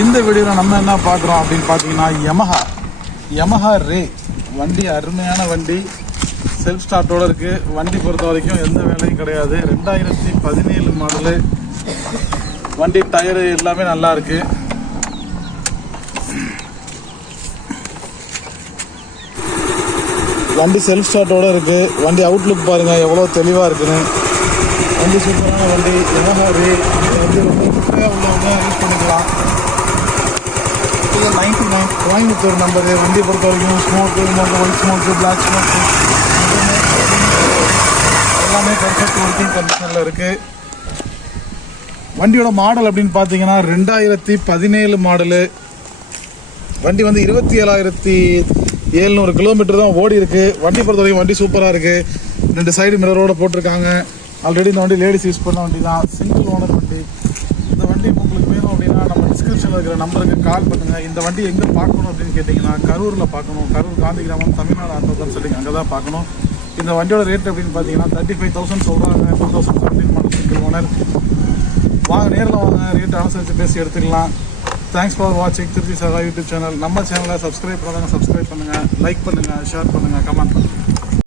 இந்த வீடியோவில் நம்ம என்ன பார்க்குறோம் அப்படின்னு பார்த்தீங்கன்னா யமஹா ரே வண்டி. அருமையான வண்டி, செல்ஃப் ஸ்டார்ட்டோடு இருக்குது. வண்டி பொறுத்த வரைக்கும் எந்த வேலையும் கிடையாது. 2017 மாடலு வண்டி. டயரு எல்லாமே நல்லா இருக்குது. வண்டி செல்ஃப் ஸ்டார்ட்டோடு இருக்குது. வண்டி அவுட்லுக் பாருங்கள் எவ்வளோ தெளிவாக இருக்குன்னு. வண்டி சூப்பரான வண்டி. யமஹா ரே வண்டி ரொம்ப குப்பையாக உள்ளவங்க யூஸ் பண்ணிக்கலாம். 99 கோயம்புத்தூர் நம்பரு. வண்டி பொறுத்த வரைக்கும் smoke, white smoke, black smoke எல்லாமே பர்ஃபெக்ட் ஒர்க்கிங் கண்டிஷனில் இருக்குது. வண்டியோட மாடல் அப்படின்னு பார்த்தீங்கன்னா 2017 மாடலு. வண்டி வந்து 27,700 கிலோமீட்டர் தான் ஓடி இருக்குது. வண்டி பொறுத்த வரைக்கும் வண்டி சூப்பராக இருக்குது. 2 சைடு மிரரோடு போட்டிருக்காங்க. ஆல்ரெடி இந்த வண்டி லேடிஸ் யூஸ் பண்ண வண்டி தான். சிங்கிள் ஓனர் வண்டி. இந்த வண்டி உங்களுக்கு வேணும் அப்படின்னா நம்ம டிஸ்கிரிப்ஷனில் இருக்கிற நம்பருக்கு கால் பண்ணுங்கள். இந்த வண்டி எங்கே பார்க்கணும் அப்படின்னு கேட்டிங்கன்னா கரூரில் பார்க்கணும். கரூர் காந்தி கிராமம், தமிழ்நாடு ஆட்டோதான் சொல்லி அங்கே தான் பார்க்கணும். இந்த வண்டியோட ரேட் அப்படின்னு பார்த்தீங்கன்னா 35,000 சொல்கிறாங்க. 2017 மாடல் சிங்கிள் ஓனர். வாங்க, நேரில் வாங்க, ரேட் அனுசரித்து பேசி எடுத்துக்கலாம். தேங்க்ஸ் ஃபார் வாட்சிங் திருச்சி சகா யூடியூப் சேனல். நம்ம சேனலை சப்ஸ்கிரைப் பண்ணுங்கள், லைக் பண்ணுங்கள், ஷேர் பண்ணுங்கள், கமெண்ட் பண்ணுங்கள்.